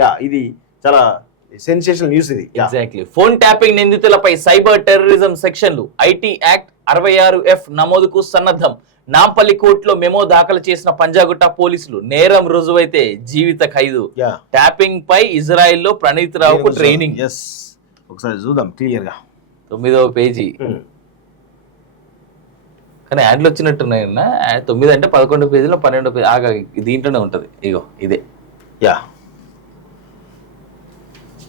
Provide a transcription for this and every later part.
Yeah ఇది చాలా sensational news ఇది. ఎగ్జాక్ట్లీ. ఫోన్ ట్యాపింగ్ నిందితులపై సైబర్ టెర్రరిజం సెక్షన్లు ఐటీ యాక్ట్ 66F నమోదుకు సన్నద్ధం. నాంపల్లి కోర్టులో మెమో దాఖలు చేసిన పంజాగుట్ట పోలీసులు. నేరం రుజువైతే జీవిత ఖైదు. ట్యాపింగ్ పై ఇజ్రాయెల్లో ప్రణీత్ రావుకు ట్రైనింగ్. ఒకసారి చూద్దాం క్లియర్ గా 9వ పేజీ. కానీ యాడ్లు వచ్చినట్టున్నాయి. 9 అంటే 11 పేజీలో 12 పేజీ ఆగా దీంట్లోనే ఉంటది. ఇగో ఇదే. యా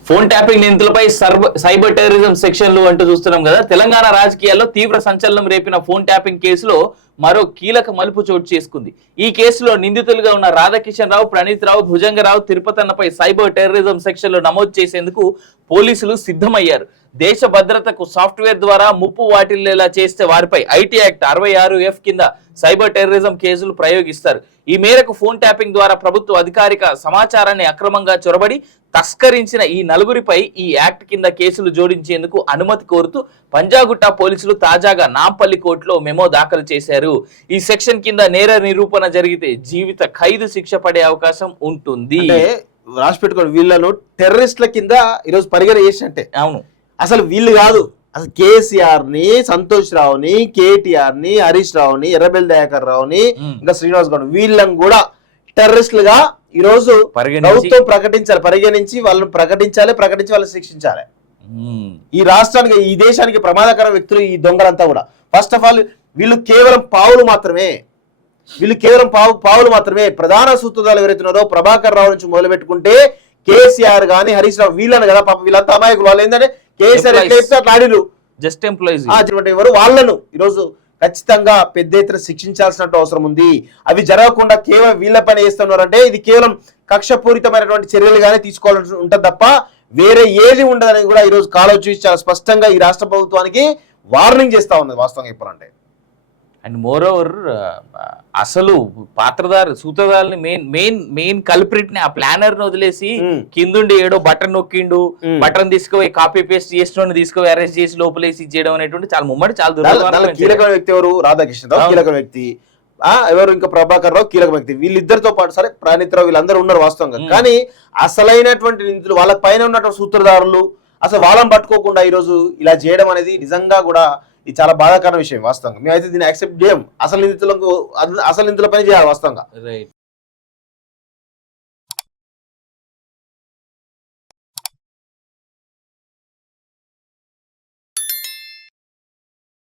ఫోన్ ట్యాపింగ్ నిందితులపై సైబర్ టెర్రరిజం సెక్షన్లు అంటూ చూస్తున్నాం కదా. తెలంగాణ రాజకీయాల్లో తీవ్ర సంచలనం రేపిన ఫోన్ ట్యాపింగ్ కేసులో మరో కీలక మలుపు చోటు చేసుకుంది. ఈ కేసులో నిందితులుగా ఉన్న రాధాకిషన్ రావు, ప్రణీత్ రావు, భుజంగరావు, తిరుపతన్నపై సైబర్ టెర్రరిజం సెక్షన్లు నమోదు చేసేందుకు పోలీసులు సిద్ధమయ్యారు. దేశ భద్రతకు సాఫ్ట్వేర్ ద్వారా ముప్పు వాటిల్లేలా చేస్తే వారిపై ఐటీ యాక్ట్ 66F కింద సైబర్ టెర్రరిజం కేసులు ప్రయోగిస్తారు. ఈ మేరకు ఫోన్ ట్యాపింగ్ ద్వారా ప్రభుత్వ అధికారిక సమాచారాన్ని అక్రమంగా చొరబడి తస్కరించిన ఈ నలుగురిపై ఈ యాక్ట్ కింద కేసులు జోడించేందుకు అనుమతి కోరుతూ పంజాగుట్ట పోలీసులు తాజాగా నాంపల్లి కోర్టులో మెమో దాఖలు చేశారు. ఈ సెక్షన్ కింద నేర నిరూపణ జరిగితే జీవిత ఖైదు శిక్ష పడే అవకాశం ఉంటుంది. రాసి పెట్టుకోండి, వీళ్ళను టెర్రరిస్ట్ల కింద ఈరోజు పరిగణ చేసినట్టే. అవును, అసలు వీళ్ళు కాదు, అసలు కేసీఆర్ ని, సంతోష్ రావుని, కేటీఆర్ ని, హరీష్ రావుని, ఎర్రబెల్లి దయాకర్ రావుని, ఇంకా శ్రీనివాస్ గౌడ్ వీళ్ళని కూడా టెర్రరిస్టులుగా ఈ రోజు ప్రభుత్వం పరిగణించి వాళ్ళని ప్రకటించి వాళ్ళని శిక్షించాలి. ఈ రాష్ట్రానికి, ఈ దేశానికి ప్రమాదకర వ్యక్తులు ఈ దొంగలంతా కూడా. ఫస్ట్ ఆఫ్ ఆల్ వీళ్ళు కేవలం పావులు మాత్రమే. ప్రధాన సూత్రధారులు ఎవరైతున్నారో ప్రభాకర్ రావు నుంచి మొదలు పెట్టుకుంటే కేసీఆర్ గాని, హరీష్ రావు వీళ్ళని కదా పాప, వీళ్ళంతా అమాయకులు. వాళ్ళు ఏంటంటే కేసీఆర్ ఎట్లా చెప్తే అట్లా ఆడిరు. జస్ట్ ఎంప్లాయీస్ ఎవరు వాళ్ళను ఈరోజు ఖచ్చితంగా పెద్ద ఎత్తున శిక్షించాల్సినట్టు అవసరం ఉంది. అవి జరగకుండా కేవలం వీళ్ళ పని చేస్తున్నారంటే ఇది కేవలం కక్షపూరితమైనటువంటి చర్యలుగానే తీసుకోవాల్సి ఉంటుంది తప్ప వేరే ఏది ఉండదని కూడా ఈరోజు కాలేజ్ చూసి చాలా స్పష్టంగా ఈ రాష్ట్ర ప్రభుత్వానికి వార్నింగ్ చేస్తా ఉన్నది వాస్తవంగా చెప్పాలంటే. అండ్ మోర్ ఓవర్ అసలు సూత్రధారుని మెయిన్ కల్ప్రిట్ ని, ఆ ప్లానర్ ని వదిలేసి కిందుండి ఏడో బటన్ నొక్కిండు, బటన్ తీసుకుపోయి కాపీ పేస్ట్ చేసిన తీసుకుపోయి అరెస్ట్ చేసి లోపలేసి చేయడం అనేటువంటి చాలా ముమ్మడి, చాలా కీలకమైన వ్యక్తి ఎవరు? రాధాకృష్ణ రావు కీలకమైన వ్యక్తి. ఎవరు ఇంకా ప్రభాకర్ రావు కీలక వ్యక్తి. వీళ్ళిద్దరితో పాటు సరే ప్రణీత్ రావు వీళ్ళందరూ ఉన్నారు వాస్తవంగా. కానీ అసలైనటువంటి నిందితులు, వాళ్ళ పైన ఉన్నటువంటి సూత్రధారులు అసలు వాళ్ళని పట్టుకోకుండా ఈరోజు ఇలా చేయడం అనేది నిజంగా కూడా ఇది చాలా బాధాకరమైన విషయం వాస్తవంగా. మేమైతే దీన్ని యాక్సెప్ట్ చేయం. అసలు నిందితులపైన చేయాలి వాస్తవంగా.